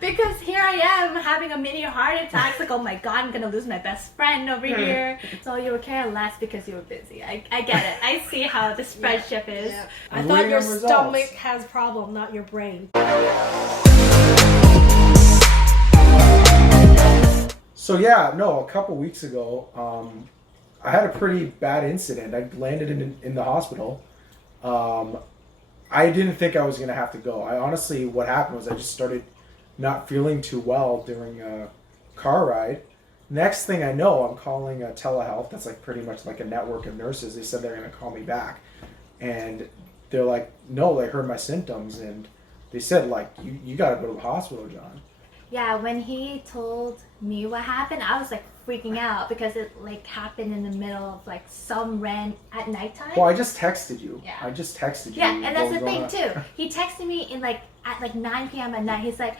Because here I am having a mini heart attack. It's like, oh my god, I'm gonna lose my best friend over here. So you would care less because you were busy. I get it. I see how this friendship is. Yeah. I thought your stomach has problem, not your brain. So yeah, no, a couple weeks ago, I had a pretty bad incident. I landed in the hospital. I didn't think I was gonna have to go. I honestly, what happened was I just started not feeling too well during a car ride. Next thing I know, I'm calling telehealth. That's like pretty much like a network of nurses. They said they're gonna call me back, and they're like, no, they heard my symptoms, and they said like, you gotta go to the hospital, John. Yeah, when he told me what happened, I was like freaking out because it like happened in the middle of like some rant at nighttime. Well, I just texted you. Yeah. I just texted you. Yeah, and that's the Going thing on. too. He texted me in like at like 9 p.m. at night. He's like,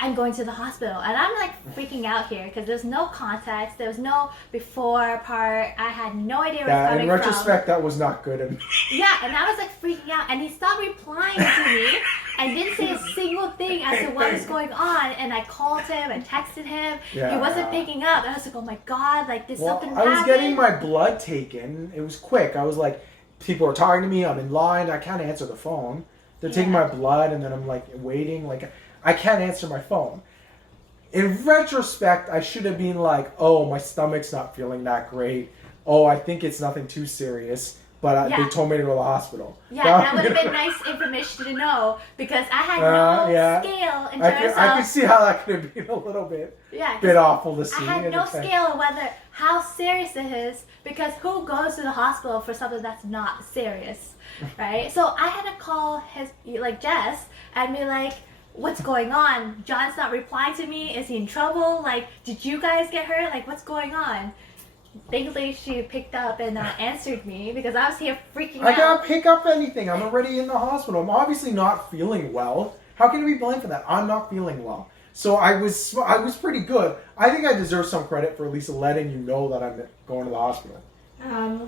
I'm going to the hospital, and I'm like freaking out here because there's no context, there was no before part. I had no idea where it's coming in from. retrospect, that was not good of me. Yeah, and I was like freaking out, and he stopped replying to me and didn't say a single thing as to what was going on. And I called him and texted him. Yeah. He wasn't picking up. I was like, oh my god, like did something I was happen? getting my blood taken. It was quick. I was like, people are talking to me. I'm in line. I can't answer the phone. They're taking my blood, and then I'm like waiting. Like I can't answer my phone. In retrospect, I should have been like, oh, my stomach's not feeling that great. Oh, I think it's nothing too serious. But they told me to go to the hospital. Yeah, that would have been nice information to know because I had no scale in terms of... I could see how that could have been a little bit awful to see. I had no scale of how serious it is because who goes to the hospital for something that's not serious, right? So I had to call Jess and be like, what's going on? John's not replying to me. Is he in trouble? Like, did you guys get hurt? Like, what's going on? Thankfully, she picked up and answered me because I was here freaking out. I can't pick up anything. I'm already in the hospital. I'm obviously not feeling well. How can I be blamed for that? I'm not feeling well. So I was pretty good. I think I deserve some credit for at least letting you know that I'm going to the hospital.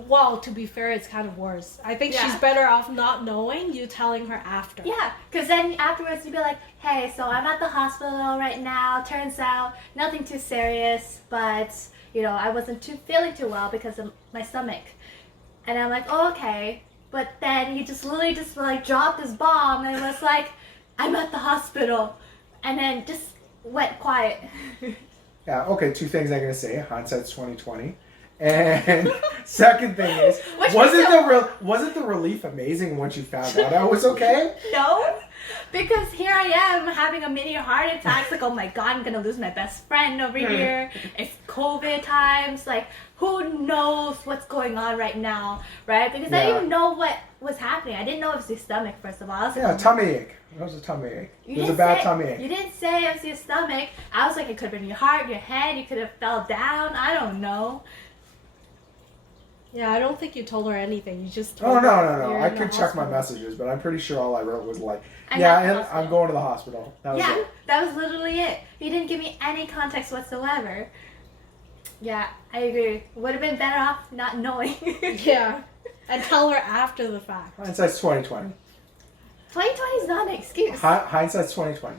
Well, to be fair, it's kind of worse. I think she's better off not knowing, you telling her after. Yeah, because then afterwards you'd be like, hey, so I'm at the hospital right now. Turns out nothing too serious, but, you know, I wasn't feeling too well because of my stomach. And I'm like, oh, okay. But then you just literally just like dropped this bomb and was like, I'm at the hospital. And then just went quiet. Yeah, okay, two things I'm going to say. Hindsight's 20/20. And second thing is, wasn't the relief amazing once you found out I was okay? No, because here I am having a mini heart attack. It's like, oh my god, I'm gonna lose my best friend over here. It's COVID times. Like, who knows what's going on right now, right? Because I didn't even know what was happening. I didn't know it was your stomach, first of all. I was like, tummy ache. That was a tummy ache. It was a bad tummy ache. You didn't say it was your stomach. I was like, it could have been your heart, your head. You could have fell down. I don't know. Yeah, I don't think you told her anything. You just told no. her I could check my messages, but I'm pretty sure all I wrote was like, I'm going to the hospital. That was it. That was literally it. He didn't give me any context whatsoever. Yeah, I agree. Would have been better off not knowing. Yeah, and tell her after the fact. Hindsight's 20/20. 2020 is not an excuse. Hindsight's 20/20.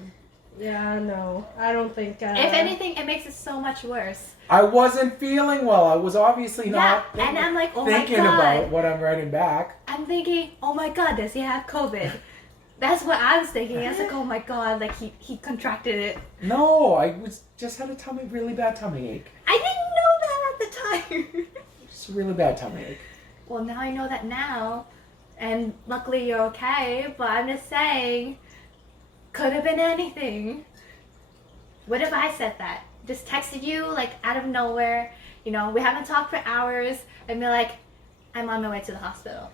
Yeah, no, I don't think. If anything, it makes it so much worse. I wasn't feeling well. I was obviously not and I'm like, oh my god. thinking about what I'm writing back. I'm thinking, oh my god, does he have COVID? That's what I was thinking. I was like, oh my god, like he contracted it. No, I just had a really bad tummy ache. I didn't know that at the time. Just a really bad tummy ache. Well, now I know that now, and luckily you're okay. But I'm just saying, could have been anything. What if I said that? Just texted you like out of nowhere. You know, we haven't talked for hours, and be like, I'm on my way to the hospital.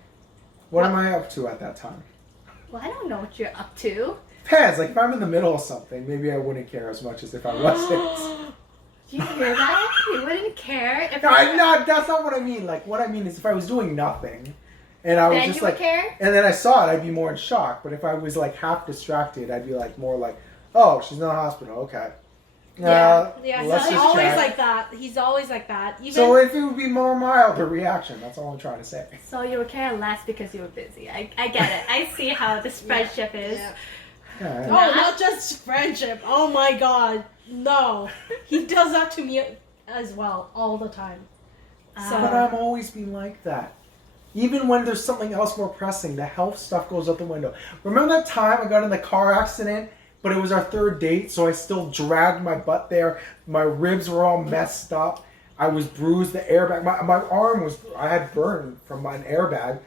What am I up to at that time? Well, I don't know what you're up to. Depends. Like if I'm in the middle of something, maybe I wouldn't care as much as if I wasn't. Do you hear that? You wouldn't care if. No, that's not what I mean. Like what I mean is if I was doing nothing, and I was then just you like, would care? and then I saw it, I'd be more in shock. But if I was like half distracted, I'd be like more like, oh, she's in the hospital. Okay. Yeah, let's he's just always chat. like that. He's always like that. Even So if it would be more mild, the reaction. That's all I'm trying to say. So you would care less because you were busy. I get it. I see how this friendship is. Yeah. Yeah. Oh, not just friendship. Oh my god. No. He does that to me as well all the time. So But I'm always been like that. Even when there's something else more pressing, the health stuff goes out the window. Remember that time I got in the car accident, but it was our third date, so I still dragged my butt there. My ribs were all messed up. I was bruised, the airbag. My arm was, I had burned from an airbag.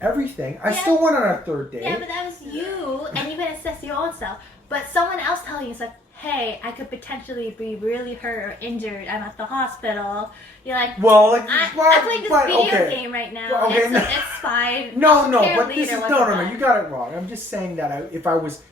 Everything. I still went on our third date. Yeah, but that was you, and you can assess your own self. But someone else telling you, it's like, hey, I could potentially be really hurt or injured. I'm at the hospital. You're like, well, like, I'm playing this video game right now. Okay, it's fine. No, Care but this leader is wasn't no. that. You got it wrong. I'm just saying that if I was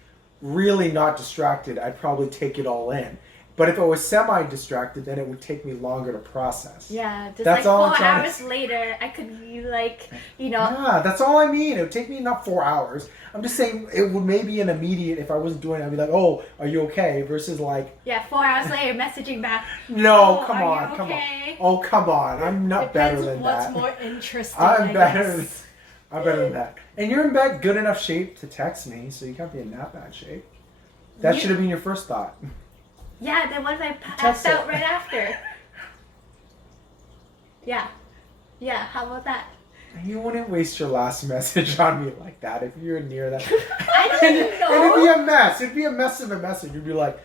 really not distracted, I'd probably take it all in. But if I was semi-distracted, then it would take me longer to process. Yeah, just That's like all I'm 4 trying to hours later, I could be like, Yeah, that's all I mean. It would take me not 4 hours. I'm just saying it would maybe an immediate, if I wasn't doing it, I'd be like, oh, are you okay? Versus like, yeah, 4 hours later, messaging back. no, Oh, come are on, you come on. okay? Oh, come on. I'm not depends better than what's that. more interesting. I'm I better. guess. I'm better than that. And you're in bed, good enough shape to text me, so you can't be in that bad shape. That should have been your first thought. Yeah, then what if I passed out right after? Yeah. Yeah, how about that? You wouldn't waste your last message on me like that if you're near that. I don't even know. It'd be a mess. It'd be a mess of a message. You'd be like,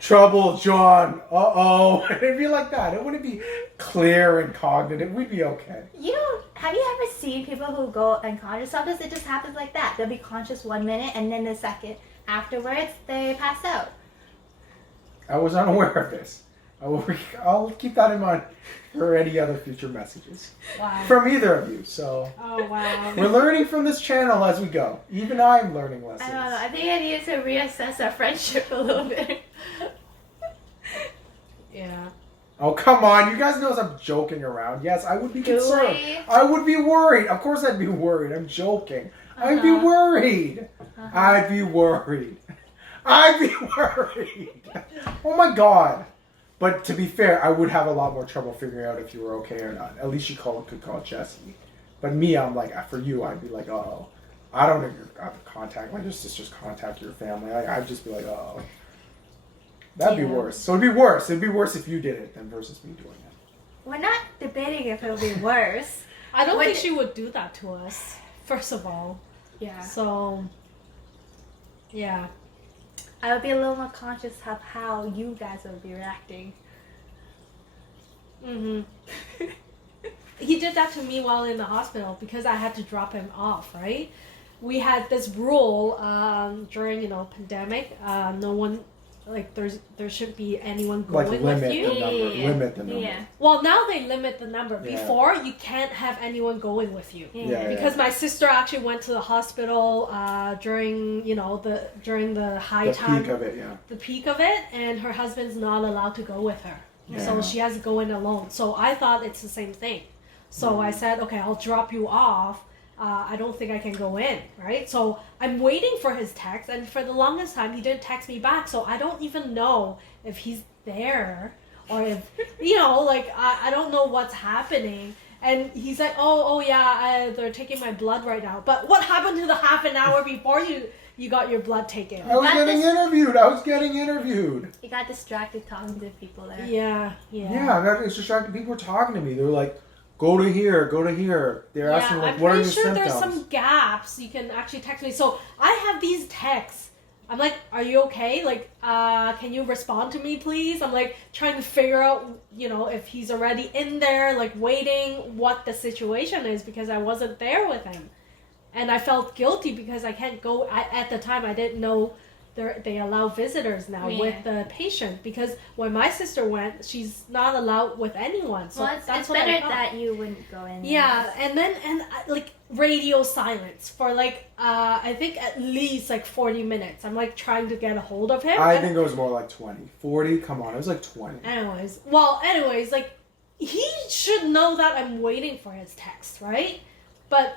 trouble, John. Uh-oh. It'd be like that. It wouldn't be clear and cognitive. We'd be okay. Have you ever seen people who go unconscious? Sometimes it just happens like that. They'll be conscious 1 minute and then the second afterwards they pass out. I was unaware of this. I'll keep that in mind for any other future messages. Wow. From either of you. So Oh wow. we're learning from this channel as we go. Even I'm learning lessons. I don't know. I think I need to reassess our friendship a little bit. Yeah. Oh, come on. You guys know I'm joking around. Yes, I would be concerned. we? I would be worried. Of course I'd be worried. I'm joking. I'd be Uh-huh. worried. I'd be worried. I'd be worried. Oh my god. But to be fair, I would have a lot more trouble figuring out if you were okay or not. At least you could call Jesse. But me, I'm like, for you, I'd be like, oh, I don't know your contact. Like, your sister's contact your family. I'd just be like, oh. That'd be worse. So it'd be worse. It'd be worse if you did it than versus me doing it. We're not debating if it'll be worse. I don't What think d- she would do that to us. First of all. Yeah. So yeah. I would be a little more conscious of how you guys would be reacting. Mhm. He did that to me while in the hospital because I had to drop him off, right? We had this rule during, pandemic. No one, there shouldn't be anyone Like going limit with you. the number. Limit the number. Yeah. Well, now they limit the number. Yeah. Before, you can't have anyone going with you. Yeah. Because my sister actually went to the hospital during the high The time, peak of it, yeah. the peak of it, and her husband's not allowed to go with her. Yeah. So she has to go in alone. So I thought it's the same thing. So I said, okay, I'll drop you off. I don't think I can go in, right? So I'm waiting for his text, and for the longest time, he didn't text me back. So I don't even know if he's there or if, I don't know what's happening. And he's like, oh yeah, they're taking my blood right now. But what happened to the half an hour before you got your blood taken? I was Got getting this- interviewed. You got distracted talking to people there. Yeah. Yeah, that is distracting. People were talking to me. They were like, go to here, go to here. They're asking, like, I'm what are your pretty sure symptoms? there's some gaps. You can actually text me. So I have these texts. I'm like, are you okay? Like, can you respond to me, please? I'm like trying to figure out, if he's already in there, like waiting, what the situation is because I wasn't there with him. And I felt guilty because I can't go. At the time, I didn't know they allow visitors now with the patient because when my sister went, she's not allowed with anyone. So Well, it's that's what better I thought. that you wouldn't go in. Yeah, and radio silence for I think at least 40 minutes. I'm trying to get a hold of him. I think it was more like 20. 40? Come on, it was like 20. Anyways, he should know that I'm waiting for his text, right? But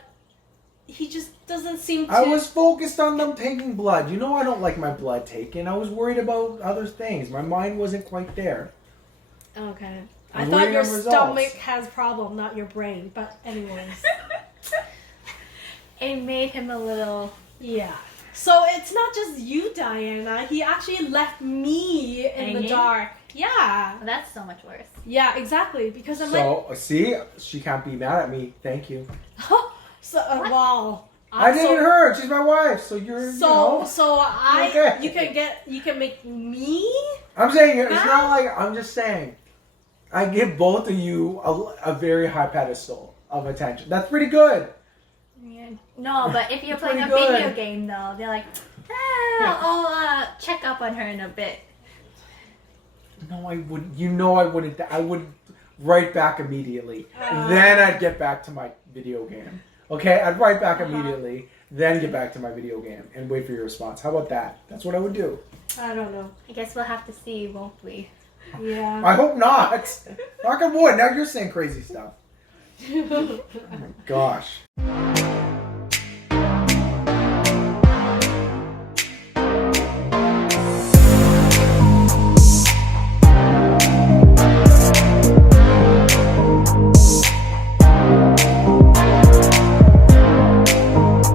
he just doesn't seem to. I was focused on them taking blood. You know I don't like my blood taken. I was worried about other things. My mind wasn't quite there. Okay. I I'm thought waiting your on results. stomach has problem, not your brain. But anyways, It made him a little. yeah. So it's not just you, Diana. He actually left me in the Hanging? dark. Yeah. Well, that's so much worse. Yeah, exactly. Because I'm So, see? She can't be mad at me. Thank you. like, wow. I didn't hurt. She's my wife. So you're, okay. You can make me. I'm saying, it's not like, I'm just saying. I give both of you a very high pedestal of attention. That's pretty good. Yeah. No, but if you're It's playing a pretty good. video game though, they're like, I'll check up on her in a bit. No, I wouldn't. You know I wouldn't. I would write back immediately. Then I'd get back to my video game. Okay? I'd write back immediately, then get back to my video game and wait for your response. How about that? That's what I would do. I don't know. I guess we'll have to see, won't we? Yeah. I hope not. Knock on wood. Now you're saying crazy stuff. Oh my gosh.